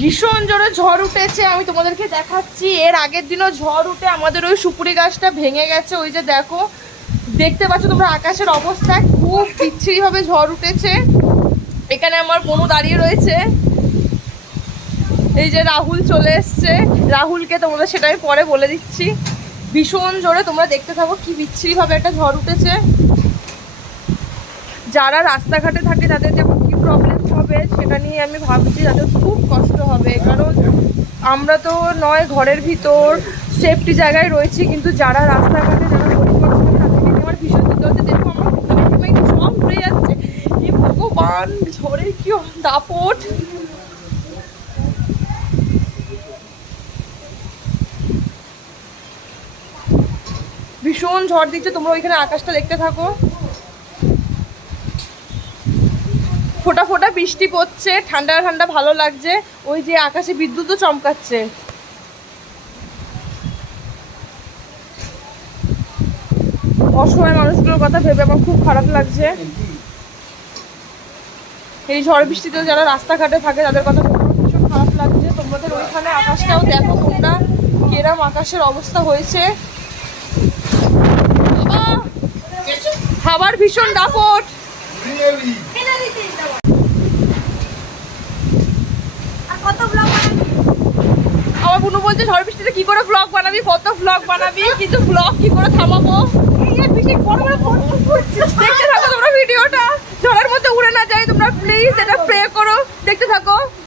ভীষণ জোরে ঝড় উঠেছে, আমি তোমাদেরকে দেখাচ্ছি। এর আগের দিনও ঝড় উঠে আমাদের ওই সুপুরি গাছটা ভেঙে গেছে। ওই যে দেখো, দেখতে পাচ্ছ তোমরা আকাশের অবস্থা, খুব বিচ্ছিরিভাবে ঝড় উঠেছে। এখানে আমার বোনও দাঁড়িয়ে রয়েছে, এই যে রাহুল চলে এসছে। রাহুলকে তোমাদের সেটা আমি পরে বলে দিচ্ছি। ভীষণ জোরে, তোমরা দেখতে থাকো কি বিচ্ছিরিভাবে একটা ঝড় উঠেছে। যারা রাস্তাঘাটে থাকে তাদের যেমন কী প্রবলেম হবে সেটা নিয়ে আমি ভাবছি, তাদের খুব কষ্ট হবে। কারণ আমরা তো নয় ঘরের ভিতর সেফটি জায়গায় রয়েছি, কিন্তু যারা রাস্তাঘাটে যারা গরিব মানুষ থাকে তাদেরকে নিয়ে আমার ভীষণ চিন্তা হচ্ছে। দেখো আমার সব উড়ে যাচ্ছে, এই ভগবান ঝড়ের কি দাপট। ভীষণ ঝড় দিচ্ছে, তোমরা ওইখানে আকাশটা দেখতে থাকো। ফোঁটা ফোঁটা বৃষ্টি পড়ছে, ঠান্ডা ঠান্ডা ভালো লাগছে। ওই যে আকাশে বিদ্যুৎও চমকাচ্ছে। অসহায় মানুষগুলোর কথা ভেবে আমার খুব খারাপ লাগছে। এই ঝড় বৃষ্টিতে যারা রাস্তাঘাটে থাকে তাদের কথা ভেবে আমার ভীষণ খারাপ লাগছে। তোমাদের ওইখানে আকাশটাও দেখো তোমরা কিরম আকাশের অবস্থা হয়েছে। খাবার ভীষণ দাপট। আমার বুনু বলছে ঝড় বৃষ্টিতে কি করে ব্লগ বানাবি, কত ব্লগ বানাবি, কিন্তু ব্লগ কি করে থামাবো। দেখতে থাকো তোমরা ভিডিওটা, ঝড়ের মধ্যে উড়ে না যায়। তোমরা প্লিজ এটা প্রে করো, দেখতে থাকো।